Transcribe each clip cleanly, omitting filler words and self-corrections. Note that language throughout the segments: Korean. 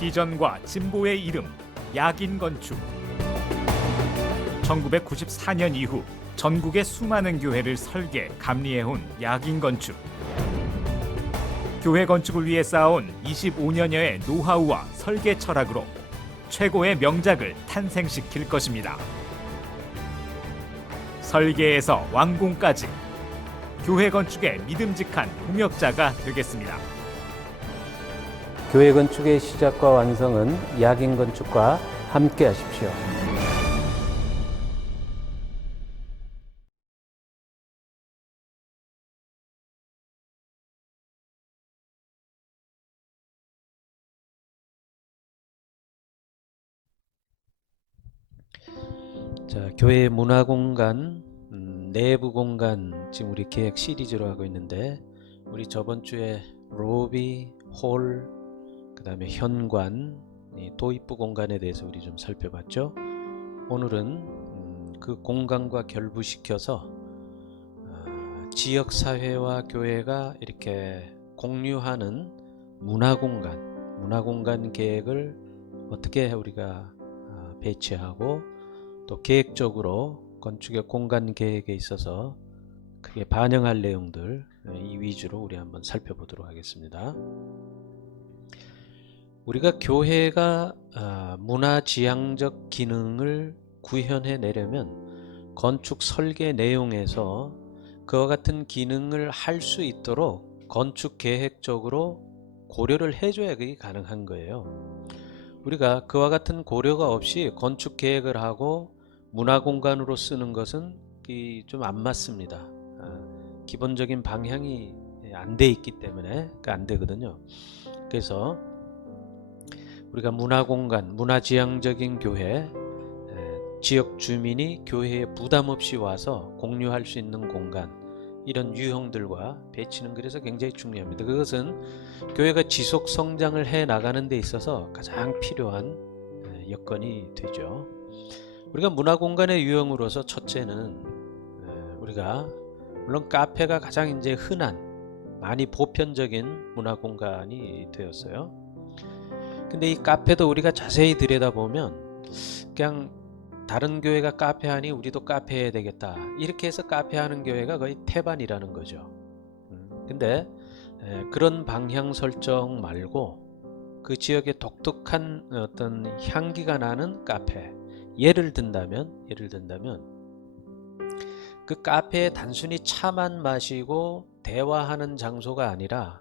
비전과 진보의 이름, 야긴 건축. 1994년 이후 전국의 수많은 교회를 설계, 감리해온 야긴 건축. 교회 건축을 위해 쌓아온 25년여의 노하우와 설계 철학으로 최고의 명작을 탄생시킬 것입니다. 설계에서 완공까지 교회 건축의 믿음직한 동역자가 되겠습니다. 교회 건축의 시작과 완성은 야긴 건축과 함께 하십시오. 자, 교회 문화 공간, 내부 공간 지금 우리 계획 시리즈로 하고 있는데, 우리 저번 주에 로비, 홀, 그 다음에 현관, 도입부 공간에 대해서 우리 좀 살펴봤죠. 오늘은 그 공간과 결부시켜서 지역사회와 교회가 이렇게 공유하는 문화 공간 계획을 어떻게 우리가 배치하고 또 계획적으로 건축의 공간 계획에 있어서 크게 반영할 내용들 이 위주로 우리 한번 살펴보도록 하겠습니다. 우리가 교회가 문화지향적 기능을 구현해 내려면 건축 설계 내용에서 그와 같은 기능을 할 수 있도록 건축 계획적으로 고려를 해줘야 그게 가능한 거예요. 우리가 그와 같은 고려가 없이 건축 계획을 하고 문화 공간으로 쓰는 것은 좀 안 맞습니다. 기본적인 방향이 안 돼 있기 때문에 안 되거든요. 그래서 우리가 문화 공간, 문화지향적인 교회, 지역 주민이 교회에 부담 없이 와서 공유할 수 있는 공간, 이런 유형들과 배치는 그래서 굉장히 중요합니다. 그것은 교회가 지속 성장을 해 나가는 데 있어서 가장 필요한 여건이 되죠. 우리가 문화 공간의 유형으로서 첫째는 우리가 물론 카페가 가장 이제 흔한 많이 보편적인 문화 공간이 되었어요. 근데 이 카페도 우리가 자세히 들여다보면 그냥 다른 교회가 카페 하니 우리도 카페 해야 되겠다 이렇게 해서 카페 하는 교회가 거의 태반이라는 거죠. 근데 그런 방향 설정 말고 그 지역의 독특한 어떤 향기가 나는 카페, 예를 든다면 그 카페에 단순히 차만 마시고 대화하는 장소가 아니라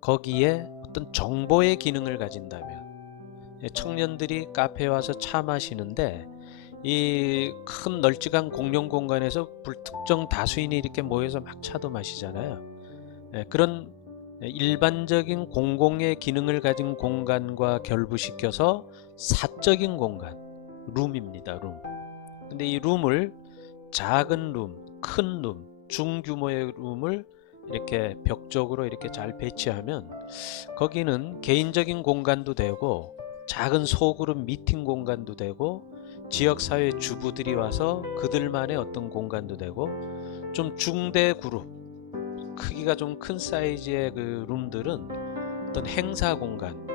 거기에 어떤 정보의 기능을 가진다면, 청년들이 카페에 와서 차 마시는데 이 큰 널찍한 공용 공간에서 불특정 다수인이 이렇게 모여서 막 차도 마시잖아요. 그런 일반적인 공공의 기능을 가진 공간과 결부시켜서 사적인 공간, 룸입니다. 룸. 근데 이 룸을 작은 룸, 큰 룸, 중규모의 룸을 이렇게 벽적으로 이렇게 잘 배치하면 거기는 개인적인 공간도 되고 작은 소그룹 미팅 공간도 되고 지역사회 주부들이 와서 그들만의 어떤 공간도 되고, 좀 중대 그룹, 크기가 좀 큰 사이즈의 그 룸들은 어떤 행사 공간,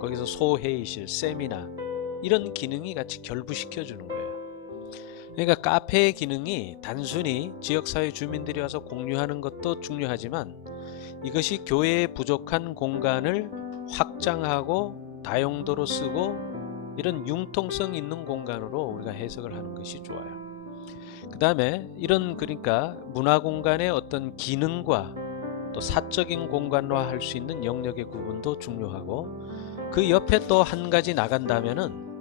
거기서 소회의실, 세미나 이런 기능이 같이 결부시켜 주는 거예요. 그러니까 카페의 기능이 단순히 지역사회 주민들이 와서 공유하는 것도 중요하지만 이것이 교회에 부족한 공간을 확장하고 다용도로 쓰고 이런 융통성 있는 공간으로 우리가 해석을 하는 것이 좋아요. 그 다음에 이런 그러니까 문화 공간의 어떤 기능과 또 사적인 공간화 할 수 있는 영역의 구분도 중요하고, 그 옆에 또 한 가지 나간다면은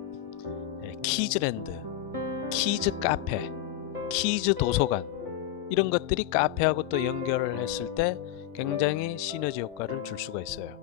키즈랜드, 키즈 카페, 키즈 도서관 이런 것들이 카페하고 또 연결을 했을 때 굉장히 시너지 효과를 줄 수가 있어요.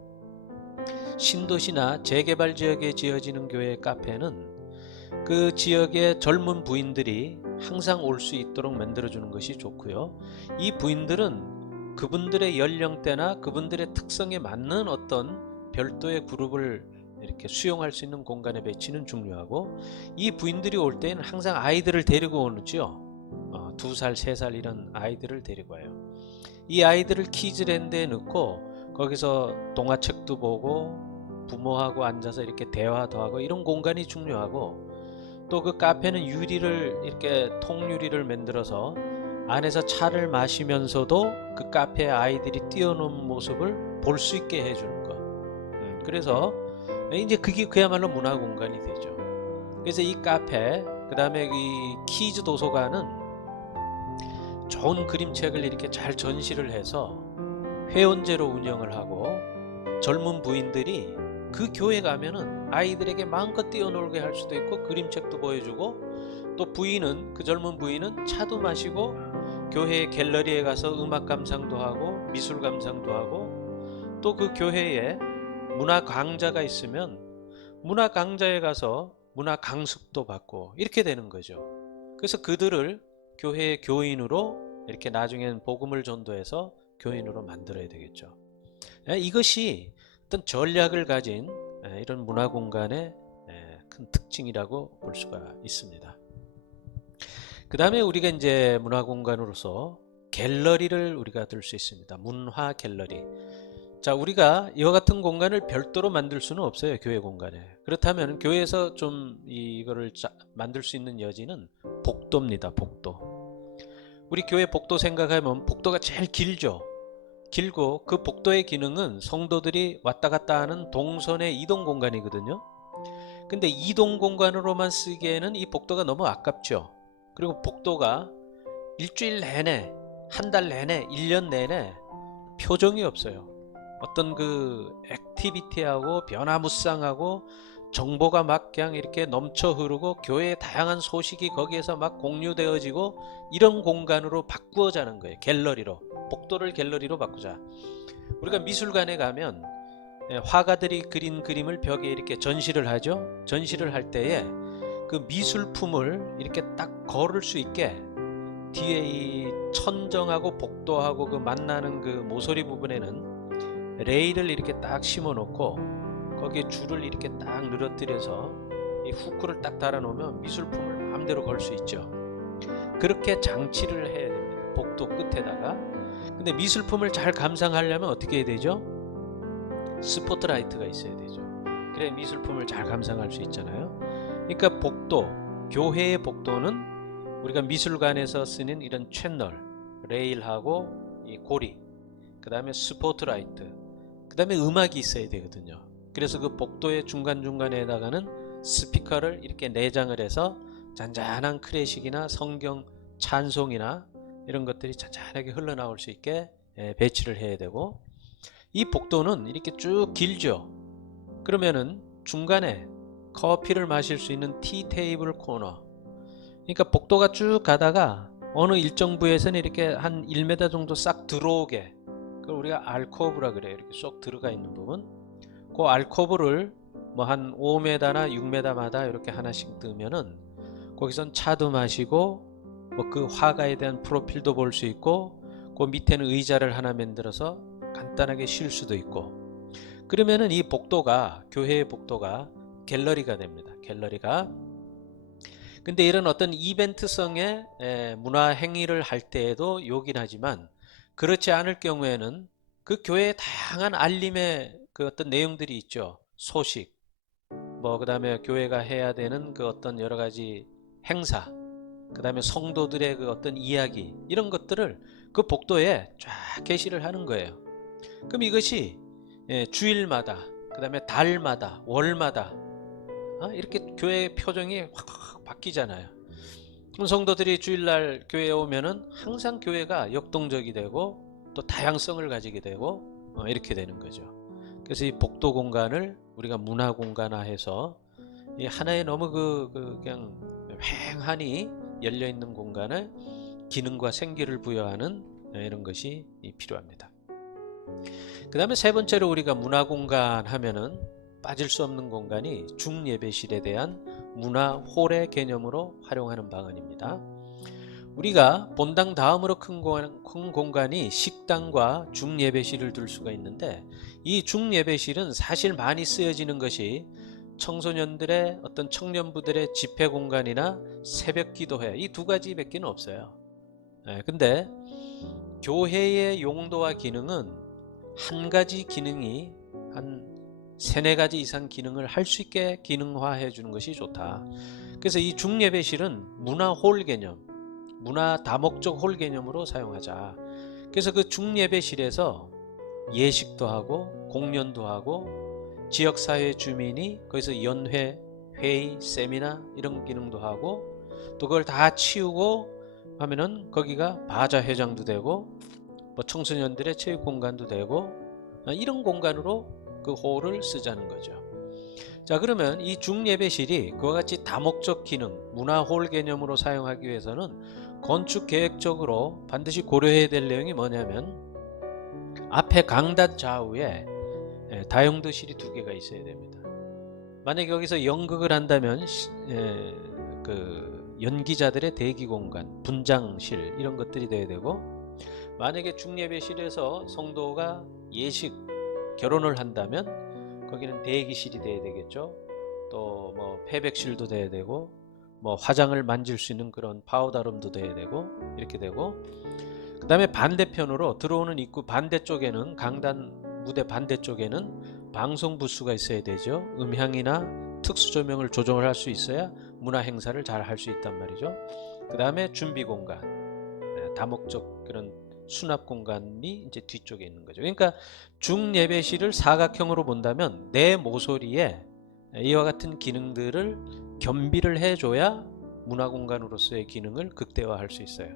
신도시나 재개발 지역에 지어지는 교회의 카페는 그 지역의 젊은 부인들이 항상 올 수 있도록 만들어주는 것이 좋고요. 이 부인들은 그분들의 연령대나 그분들의 특성에 맞는 어떤 별도의 그룹을 이렇게 수용할 수 있는 공간의 배치는 중요하고, 이 부인들이 올 때는 항상 아이들을 데리고 오죠. 2살, 3살 이런 아이들을 데리고 와요. 이 아이들을 키즈랜드에 넣고 거기서 동화책도 보고 부모하고 앉아서 이렇게 대화도 하고 이런 공간이 중요하고, 또 그 카페는 유리를 이렇게 통유리를 만들어서 안에서 차를 마시면서도 그 카페에 아이들이 뛰어노는 모습을 볼 수 있게 해주는 거. 그래서 이제 그게 그야말로 문화 공간이 되죠. 그래서 이 카페, 그 다음에 이 키즈 도서관은 좋은 그림책을 이렇게 잘 전시를 해서 회원제로 운영을 하고, 젊은 부인들이 그 교회 가면은 아이들에게 마음껏 뛰어놀게 할 수도 있고 그림책도 보여주고, 또 부인은, 그 젊은 부인은 차도 마시고 교회 갤러리에 가서 음악 감상도 하고 미술 감상도 하고, 또 그 교회에 문화 강좌가 있으면 문화 강좌에 가서 문화 강습도 받고 이렇게 되는 거죠. 그래서 그들을 교회의 교인으로 이렇게 나중에는 복음을 전도해서 교인으로 만들어야 되겠죠. 이것이 어떤 전략을 가진 이런 문화 공간의 큰 특징이라고 볼 수가 있습니다. 그 다음에 우리가 이제 문화 공간으로서 갤러리를 우리가 들 수 있습니다. 문화 갤러리. 자, 우리가 이와 같은 공간을 별도로 만들 수는 없어요, 교회 공간에. 그렇다면 교회에서 좀 이거를 만들 수 있는 여지는 복도입니다. 복도. 우리 교회 복도 생각하면 복도가 제일 길죠. 길고 그 복도의 기능은 성도들이 왔다 갔다 하는 동선의 이동 공간이거든요. 근데 이동 공간으로만 쓰기에는 이 복도가 너무 아깝죠. 그리고 복도가 일주일 내내, 한 달 내내, 1년 내내 표정이 없어요. 어떤 그 액티비티하고 변화무쌍하고 정보가 막 그냥 이렇게 넘쳐 흐르고 교회의 다양한 소식이 거기에서 막 공유되어지고, 이런 공간으로 바꾸어자는 거예요. 갤러리로. 복도를 갤러리로 바꾸자. 우리가 미술관에 가면 화가들이 그린 그림을 벽에 이렇게 전시를 하죠. 전시를 할 때에 그 미술품을 이렇게 딱 걸을 수 있게 뒤에 이 천정하고 복도하고 그 만나는 그 모서리 부분에는 레일을 이렇게 딱 심어 놓고 거기에 줄을 이렇게 딱 늘어뜨려서 이 후크를 딱 달아 놓으면 미술품을 마음대로 걸 수 있죠. 그렇게 장치를 해야 됩니다. 복도 끝에다가. 근데 미술품을 잘 감상하려면 어떻게 해야 되죠? 스포트라이트가 있어야 되죠. 그래 미술품을 잘 감상할 수 있잖아요. 그러니까 복도, 교회의 복도는 우리가 미술관에서 쓰는 이런 채널, 레일하고 이 고리, 그 다음에 스포트라이트, 그 다음에 음악이 있어야 되거든요. 그래서 그 복도의 중간중간에다가는 스피커를 이렇게 내장을 해서 잔잔한 클래식이나 성경 찬송이나 이런 것들이 잔잔하게 흘러나올 수 있게 배치를 해야 되고, 이 복도는 이렇게 쭉 길죠. 그러면은 중간에 커피를 마실 수 있는 티 테이블 코너, 그러니까 복도가 쭉 가다가 어느 일정 부에서는 이렇게 한 1m 정도 싹 들어오게, 그걸 우리가 알코브라 그래요. 이렇게 쏙 들어가 있는 부분. 그 알코브를 뭐 한 5m나 6m마다 이렇게 하나씩 뜨면은 거기선 차도 마시고 뭐 그 화가에 대한 프로필도 볼 수 있고, 그 밑에는 의자를 하나 만들어서 간단하게 쉴 수도 있고, 그러면은 이 복도가, 교회의 복도가 갤러리가 됩니다. 갤러리가. 근데 이런 어떤 이벤트성의 문화 행위를 할 때에도 요긴하지만, 그렇지 않을 경우에는 그 교회의 다양한 알림의 그 어떤 내용들이 있죠. 소식, 뭐 그 다음에 교회가 해야 되는 그 어떤 여러 가지 행사, 그 다음에 성도들의 그 어떤 이야기, 이런 것들을 그 복도에 쫙 게시를 하는 거예요. 그럼 이것이 주일마다, 그 다음에 달마다, 월마다 이렇게 교회의 표정이 확 바뀌잖아요. 그럼 성도들이 주일날 교회에 오면은 항상 교회가 역동적이 되고 또 다양성을 가지게 되고 이렇게 되는 거죠. 그래서 이 복도 공간을 우리가 문화 공간화해서 이 하나의 너무 그냥 휑하니 열려 있는 공간에 기능과 생기를 부여하는 이런 것이 필요합니다. 그 다음에 세 번째로 우리가 문화 공간 하면은 빠질 수 없는 공간이 중예배실에 대한 문화홀의 개념으로 활용하는 방안입니다. 우리가 본당 다음으로 큰 공간이 식당과 중예배실을 둘 수가 있는데, 이 중예배실은 사실 많이 쓰여지는 것이 청소년들의 어떤 청년부들의 집회 공간이나 새벽 기도회, 이 두 가지밖에 없어요. 근데 교회의 용도와 기능은 한 가지 기능이 한 세네 가지 이상 기능을 할 수 있게 기능화해 주는 것이 좋다. 그래서 이 중예배실은 문화홀 개념, 문화 다목적 홀 개념으로 사용하자. 그래서 그 중예배실에서 예식도 하고 공연도 하고 지역사회 주민이 거기서 연회, 회의, 세미나 이런 기능도 하고 또 그걸 다 치우고 하면은 거기가 바자회장도 되고 뭐 청소년들의 체육공간도 되고 이런 공간으로 그 홀을 쓰자는 거죠. 자, 그러면 이 중예배실이 그와 같이 다목적 기능, 문화홀 개념으로 사용하기 위해서는 건축 계획적으로 반드시 고려해야 될 내용이 뭐냐면 앞에 강단 좌우에 다용도실이 2개가 있어야 됩니다. 만약에 여기서 연극을 한다면 그 연기자들의 대기 공간, 분장실 이런 것들이 돼야 되고, 만약에 중예배실에서 성도가 예식, 결혼을 한다면 거기는 대기실이 돼야 되겠죠. 또 뭐 패백실도 돼야 되고, 뭐 화장을 만질 수 있는 그런 파우더룸도 돼야 되고 이렇게 되고, 그 다음에 반대편으로 들어오는 입구 반대쪽에는 강단 무대 반대쪽에는 방송 부스가 있어야 되죠. 음향이나 특수 조명을 조정을 할 수 있어야 문화 행사를 잘 할 수 있단 말이죠. 그 다음에 준비 공간, 다목적 그런 수납 공간이 이제 뒤쪽에 있는 거죠. 그러니까 중예배실을 사각형으로 본다면 내 모서리에 이와 같은 기능들을 겸비를 해줘야 문화 공간으로서의 기능을 극대화할 수 있어요.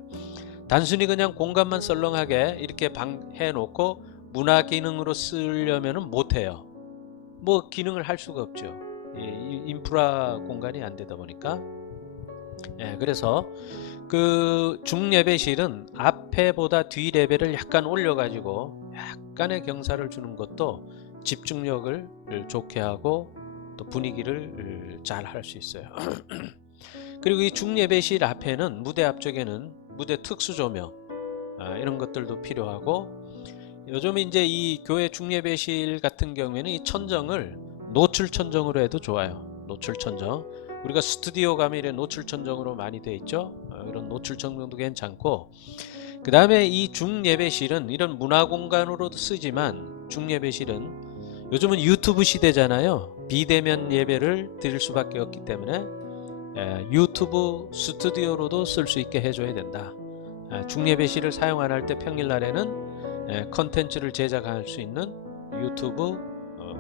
단순히 그냥 공간만 썰렁하게 이렇게 해놓고 문화 기능으로 쓰려면 못해요. 뭐 기능을 할 수가 없죠. 인프라 공간이 안 되다 보니까. 그래서 그 중예배실은 앞에보다 뒤 레벨을 약간 올려가지고 약간의 경사를 주는 것도 집중력을 좋게 하고 또 분위기를 잘 할 수 있어요. 그리고 이 중예배실 앞에는 무대 앞쪽에는 무대 특수 조명 이런 것들도 필요하고, 요즘 이제 이 교회 중예배실 같은 경우에는 이 천정을 노출 천정으로 해도 좋아요. 노출 천정. 우리가 스튜디오 가면 이런 노출 천정으로 많이 돼 있죠. 이런 노출 천정도 괜찮고, 그 다음에 이 중예배실은 이런 문화 공간으로도 쓰지만 중예배실은 요즘은 유튜브 시대잖아요. 비대면 예배를 드릴 수밖에 없기 때문에 유튜브 스튜디오로도 쓸 수 있게 해줘야 된다. 중예배실을 사용 안 할 때 평일날에는 컨텐츠를 제작할 수 있는 유튜브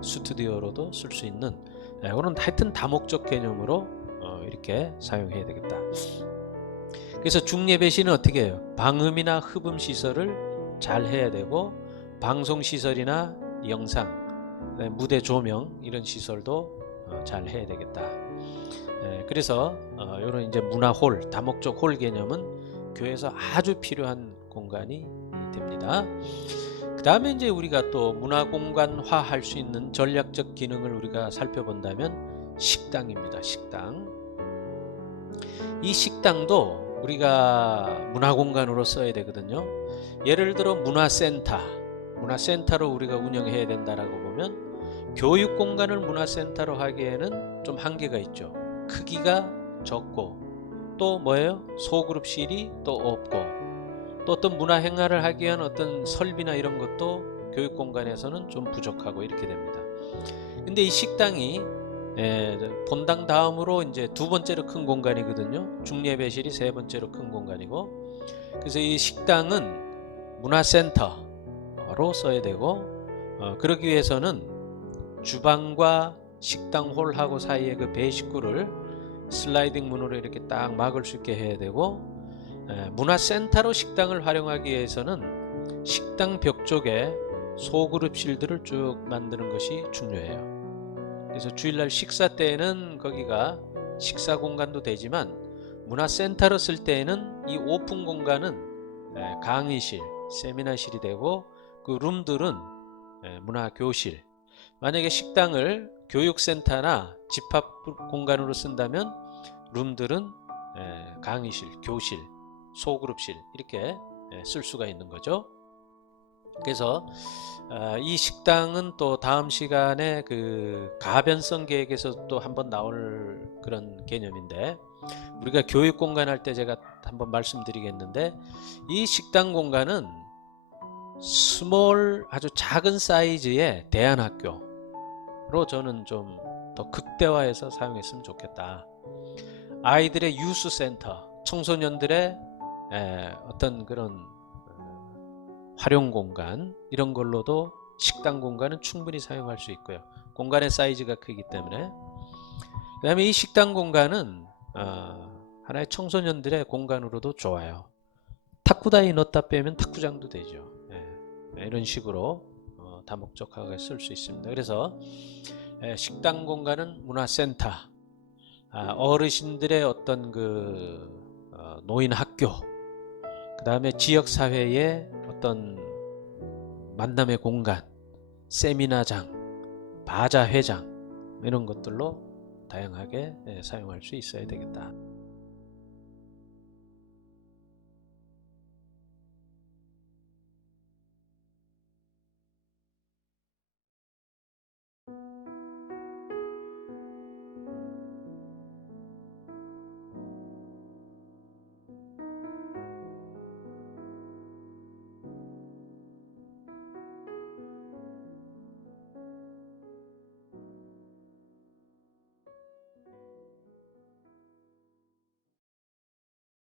스튜디오로도 쓸 수 있는 그런 하여튼 다목적 개념으로 이렇게 사용해야 되겠다. 그래서 중예배실은 어떻게 해요? 방음이나 흡음 시설을 잘 해야 되고, 방송 시설이나 영상, 무대 조명 이런 시설도 잘 해야 되겠다. 그래서 이런 이제 문화홀, 다목적 홀 개념은 교회에서 아주 필요한 공간이 됩니다. 그 다음에 이제 우리가 또 문화공간화 할 수 있는 전략적 기능을 우리가 살펴본다면 식당입니다. 식당. 이 식당도 우리가 문화공간으로 써야 되거든요. 예를 들어 문화센터로 우리가 운영해야 된다라고 보면 교육공간을 문화센터로 하기에는 좀 한계가 있죠. 크기가 적고 또 뭐예요? 소그룹실이 또 없고 또 어떤 문화 행사를 하기 위한 어떤 설비나 이런 것도 교육공간에서는 좀 부족하고 이렇게 됩니다. 근데 이 식당이 본당 다음으로 이제 2번째로 큰 공간이거든요. 중예배실이 3번째로 큰 공간이고, 그래서 이 식당은 문화센터로 써야 되고, 그러기 위해서는 주방과 식당홀하고 사이에 그 배식구를 슬라이딩 문으로 이렇게 딱 막을 수 있게 해야 되고, 문화센터로 식당을 활용하기 위해서는 식당 벽 쪽에 소그룹실들을 쭉 만드는 것이 중요해요. 그래서 주일날 식사 때에는 거기가 식사 공간도 되지만 문화센터로 쓸 때에는 이 오픈 공간은 강의실, 세미나실이 되고, 그 룸들은 문화교실. 만약에 식당을 교육센터나 집합 공간으로 쓴다면 룸들은 강의실, 교실, 소그룹실 이렇게 쓸 수가 있는 거죠. 그래서 이 식당은 또 다음 시간에 그 가변성 계획에서 또 한번 나올 그런 개념인데, 우리가 교육 공간 할 때 제가 한번 말씀드리겠는데, 이 식당 공간은 스몰 아주 작은 사이즈의 대안학교, 저는 좀 더 극대화해서 사용했으면 좋겠다. 아이들의 유스 센터, 청소년들의 어떤 그런 활용 공간, 이런 걸로도 식당 공간은 충분히 사용할 수 있고요. 공간의 사이즈가 크기 때문에. 그 다음에 이 식당 공간은 하나의 청소년들의 공간으로도 좋아요. 탁구다이 넣었다 빼면 탁구장도 되죠. 이런 식으로 다목적하게 쓸 수 있습니다. 그래서 식당 공간은 문화센터, 어르신들의 어떤 노인 학교, 그 다음에 지역사회의 어떤 만남의 공간, 세미나장, 바자회장, 이런 것들로 다양하게 사용할 수 있어야 되겠다.